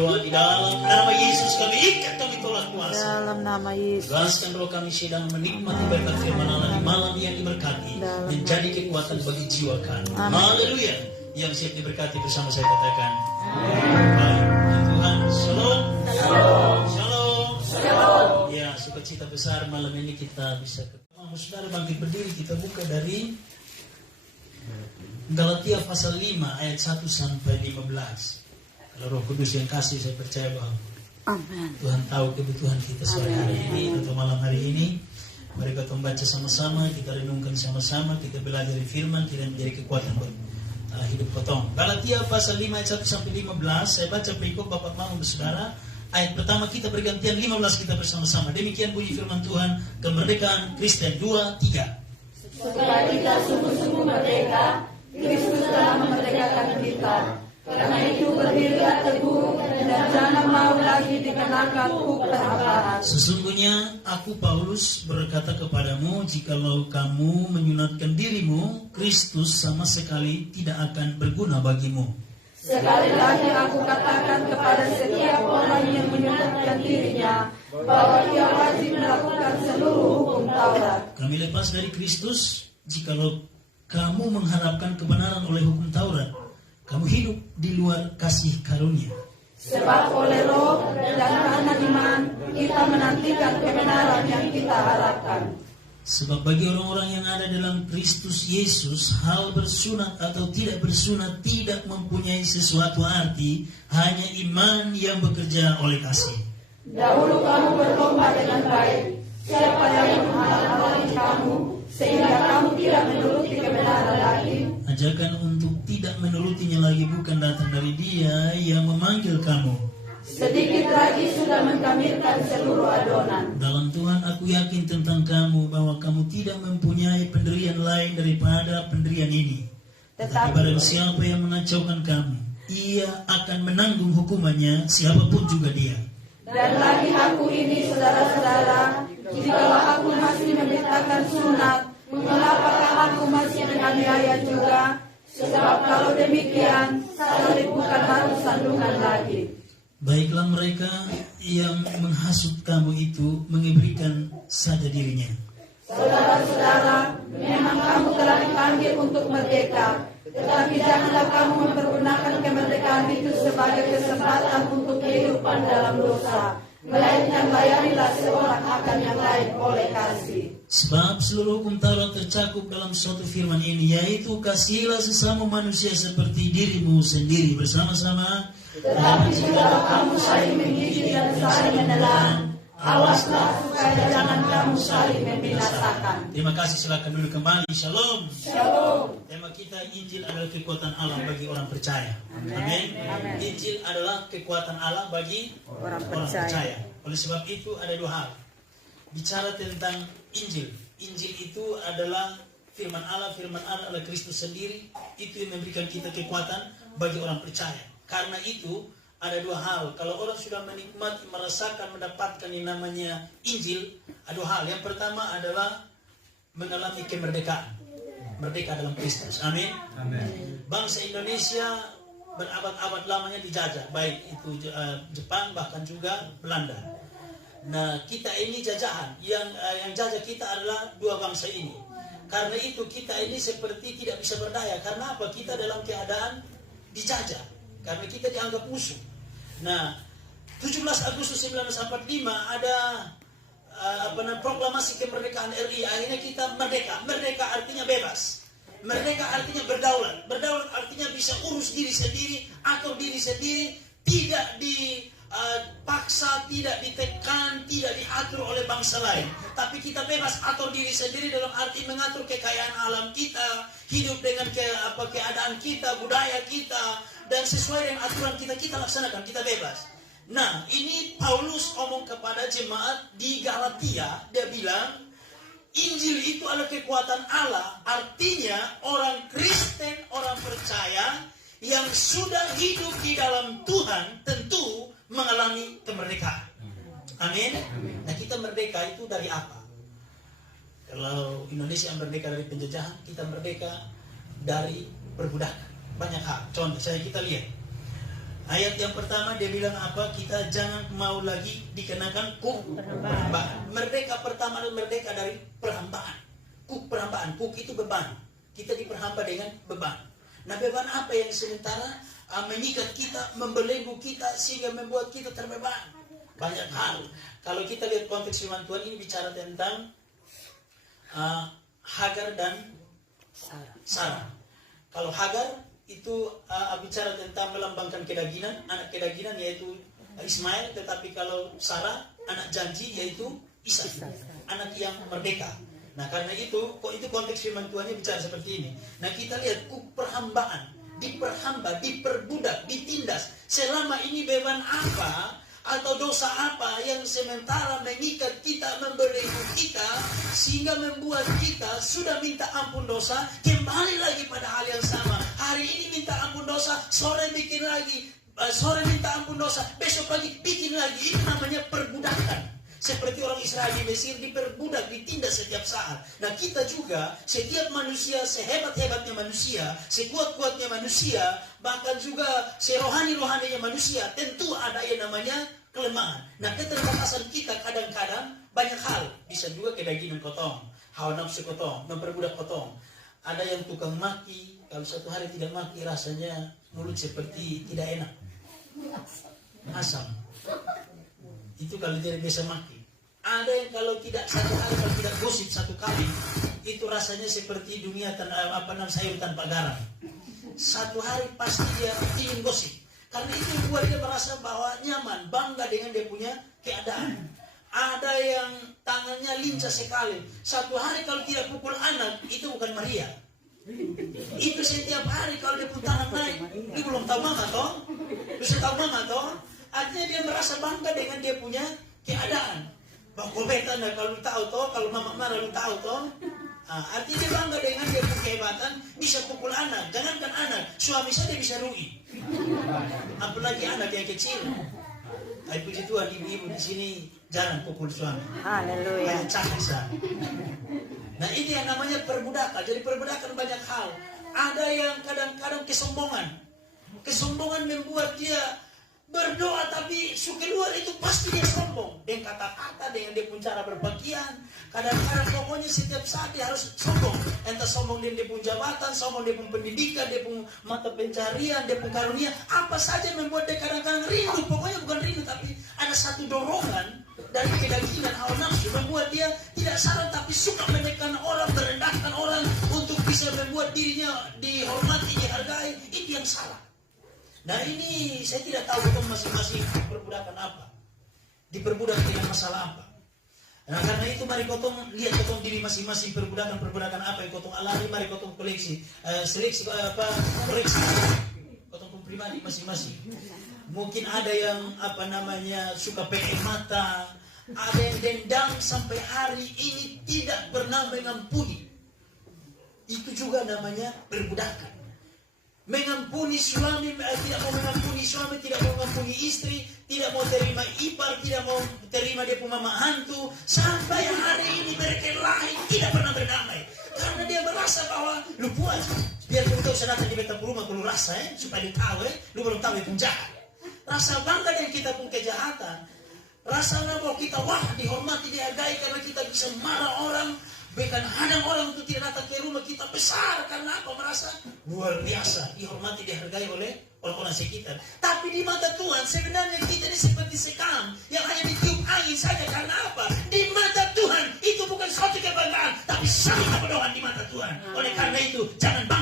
berdoa di dalam nama Yesus. Kami ikat, kami tolak kuasa. Dalam nama Yesus. Tugaskan roh kami sedang menikmati berkat firman Allah di malam yang diberkati, menjadi kekuatan bagi jiwa kami. Haleluya. Yang siap diberkati bersama saya katakan baik. Tuhan, shalom. Shalom. Shalom. Shalom. Ya, sukacita besar malam ini kita bisa ketemu. Saudara bangkit berdiri, kita buka dari Galatia pasal 5 ayat 1 sampai 15. Kalau Roh Kudus yang kasih, saya percaya bahwa Amen. Tuhan tahu kebutuhan kita sore hari ini atau malam hari ini. Mari kita membaca sama-sama, kita renungkan sama-sama, kita belajar firman, kita menjadi kekuatan buat hidup potong. Galatia pasal 5 ayat 1 sampai 15. Saya baca berikut Bapak Mama Saudara. Ayat pertama kita bergantian, 15 kita bersama-sama. Demikian bunyi firman Tuhan, kemerdekaan Kristen 2, 3. Supaya kita sungguh-sungguh merdeka, Kristus telah memerdekakan kita. Karena itu berdirilah teguh dan jangan mau lagi dikenakan hukum perhamaan. Sesungguhnya aku Paulus berkata kepadamu, jikalau kamu menyunatkan dirimu, Kristus sama sekali tidak akan berguna bagimu. Sekali lagi aku katakan kepada setiap orang yang menyunatkan dirinya bahwa dia wajib melakukan seluruh hukum Taurat. Kami lepas dari Kristus jikalau kamu mengharapkan kebenaran oleh hukum Taurat. Kamu hidup di luar kasih karunia. Sebab oleh roh dan karena iman kita menantikan kebenaran yang kita harapkan. Sebab bagi orang-orang yang ada dalam Kristus Yesus, hal bersunat atau tidak bersunat tidak mempunyai sesuatu arti, hanya iman yang bekerja oleh kasih. Dahulu kamu berlomba dengan baik. Siapa yang menghalang-halangi kamu sehingga kamu tidak menuruti kebenaran lagi? Ajakan untuk tidak menurutinya lagi bukan datang dari Dia yang memanggil kamu. Sedikit lagi sudah mengkamirkan seluruh adonan. Dalam Tuhan aku yakin tentang kamu bahwa kamu tidak mempunyai penderian lain daripada penderian ini. Tetapi barang siapa yang mengacaukan kamu, ia akan menanggung hukumannya, siapapun juga dia. Dan lagi aku ini, saudara-saudara, jikalau aku masih memberitakan sunat, mengapakah aku masih menganiaya juga? Sebab kalau demikian, salib bukan harus sandungan lagi. Baiklah mereka yang menghasut kamu itu mengibrikan saja dirinya. Saudara-saudara, memang kamu telah dipanggil untuk merdeka, tetapi janganlah kamu mempergunakan kemerdekaan itu sebagai kesempatan untuk kehidupan dalam dosa, melainkan layanilah seorang akan yang lain oleh kasih. Sebab seluruh hukum Taurat tercakup dalam suatu firman ini, yaitu kasihilah sesama manusia seperti dirimu sendiri. Bersama-sama. Tetapi jikalau kamu saling menggigit dan saling menelan, awaslah supaya jangan kamu saling membinasakan. Terima kasih, silakan dulu kembali. Shalom. Shalom. Tema kita, Injil adalah kekuatan Allah bagi orang percaya. Amin. Injil adalah kekuatan Allah bagi orang percaya. Oleh sebab itu ada dua hal. Bicara tentang Injil. Injil itu adalah firman Allah adalah Kristus sendiri. Itu yang memberikan kita kekuatan bagi orang percaya. Karena itu ada dua hal. Kalau orang sudah menikmati, merasakan, mendapatkan yang namanya Injil, ada dua hal. Yang pertama adalah mengalami kemerdekaan. Merdeka dalam Kristus. Amin. Bangsa Indonesia berabad-abad lamanya dijajah, baik itu Jepang bahkan juga Belanda. Nah, kita ini jajahan. Yang jajah kita adalah dua bangsa ini. Karena itu kita ini seperti tidak bisa berdaya. Karena apa? Kita dalam keadaan dijajah. Karena kita dianggap musuh. Nah, 17 Agustus 1945 ada proklamasi kemerdekaan RI. Akhirnya kita merdeka. Merdeka artinya bebas. Merdeka artinya berdaulat. Berdaulat artinya bisa urus diri sendiri, atur diri sendiri, tidak dipaksa, tidak ditekan, tidak diatur oleh bangsa lain. Tapi kita bebas atur diri sendiri dalam arti mengatur kekayaan alam kita, hidup dengan keadaan kita, budaya kita, dan sesuai dengan aturan kita laksanakan, kita bebas. Nah, ini Paulus omong kepada jemaat di Galatia, dia bilang, Injil itu adalah kekuatan Allah, artinya orang Kristen, orang percaya, yang sudah hidup di dalam Tuhan, tentu mengalami kemerdekaan. Amin. Nah, kita merdeka itu dari apa? Kalau Indonesia merdeka dari penjajahan, kita merdeka dari perbudakan. Banyak hal. Contoh saya kita lihat. Ayat yang pertama dia bilang apa? Kita jangan mau lagi dikenakan kuk perhambaan. Merdeka pertama adalah merdeka dari perhambaan. Kuk perhambaan, kuk itu beban. Kita diperhamba dengan beban. Nah, beban apa yang sementara mengikat kita, membelenggu kita sehingga membuat kita terbeban? Banyak hal. Kalau kita lihat konteks firman Tuhan ini bicara tentang Hagar dan Sarah. Kalau Hagar itu bicara tentang melambangkan kedagingan, anak kedagingan yaitu Ismail, tetapi kalau Sarah anak janji yaitu Ishak, anak yang merdeka. Nah, karena itu konteks firman Tuhannya bicara seperti ini. Nah, kita lihat perhambaan, diperhamba, diperbudak, ditindas. Selama ini beban apa atau dosa apa yang sementara mengikat kita, membelenggu kita, sehingga membuat kita sudah minta ampun dosa, kembali lagi pada hal yang sama. Hari ini minta ampun dosa, sore bikin lagi, sore minta ampun dosa, besok pagi bikin lagi. Itu namanya perbudakan. Seperti orang Israel di Mesir diperbudak, ditindas setiap saat. Nah, kita juga, setiap manusia, sehebat-hebatnya manusia, sekuat-kuatnya manusia, bahkan juga serohani-rohaninya manusia, tentu ada yang namanya kelemahan. Nah, keterbatasan kita kadang-kadang banyak hal. Bisa juga kedagingan kotong, hawa nafsu kotong, memperbudak kotong. Ada yang tukang maki, kalau satu hari tidak maki rasanya mulut seperti tidak enak, asam. Itu kalau dia biasa maki. Ada yang kalau tidak satu hari, kalau tidak gosip satu kali, itu rasanya seperti dunia sayur tanpa garam. Satu hari pasti dia ingin gosip. Karena itu buat dia merasa bahwa nyaman, bangga dengan dia punya keadaan. Ada yang tangannya lincah sekali. Satu hari kalau tidak pukul anak, itu bukan Maria. Itu setiap hari kalau dia pun tangan naik, dia belum tahu mama toh, bisa tahu mama toh. Artinya dia merasa bangga dengan dia punya keadaan. Bang Kobetan kalau tahu toh, kalau mama marah lu tahu toh. Artinya dia bangga dengan dia punya kehebatan, bisa pukul anak. Jangankan anak, suami saja bisa rugi. Apalagi anak yang kecil. Tapi puji Tuhan, ibu-ibu di sini jangan pukul suami. Haleluya. Nah, ini yang namanya perbudakan. Jadi perbudakan banyak hal. Ada yang kadang-kadang kesombongan. Kesombongan membuat dia berdoa tapi keluar itu pasti dia sombong. Dengan kata-kata, dengan dia pun cara berpakaian. Kadang-kadang pokoknya setiap saat dia harus sombong. Entah sombong dia pun jabatan, sombong dia pun pendidikan, dia pun mata pencarian, dia pun karunia. Apa saja membuat dia kadang-kadang rindu. Pokoknya bukan rindu, tapi ada satu dorongan dari kedagingan hawa nafsu membuat dia tidak sadar tapi suka menekan orang, merendahkan orang untuk bisa membuat dirinya dihormati, dihargai. Itu yang salah. Nah, ini saya tidak tahu betul masing-masing perbudakan apa, diperbudak dengan masalah apa. Nah, karena itu mari kotong lihat kotong diri masing-masing, perbudakan apa yang kotong alami. Mari kotong koreksi kotong pribadi masing-masing. Mungkin ada yang suka pengen mata, ada yang dendam sampai hari ini tidak pernah mengampuni. Itu juga namanya perbudakan. Mengampuni suami, tidak mau mengampuni suami, tidak mau mengampuni istri, tidak mau terima ipar, tidak mau terima dia punya mama hantu, sampai hari ini berkelahi, tidak pernah berdamai. Karena dia merasa bahwa lu puas, biar lu tahu saya datang di beta rumah, lu rasa supaya lu tahu lu belum tahu itu jahat. Rasa bangga dengan kita pun kejahatan, rasa bahwa kita dihormati, dihargai karena kita bisa marah orang, bahkan hadang orang untuk tidak datang ke rumah kita besar. Karena apa? Merasa luar biasa, dihormati, dihargai oleh orang-orang sekitar. Tapi di mata Tuhan sebenarnya kita ini seperti sekam yang hanya ditiup angin saja. Karena apa? Di mata Tuhan itu bukan suatu kebanggaan, tapi sangat kebodohan di mata Tuhan. Oleh karena itu jangan bangga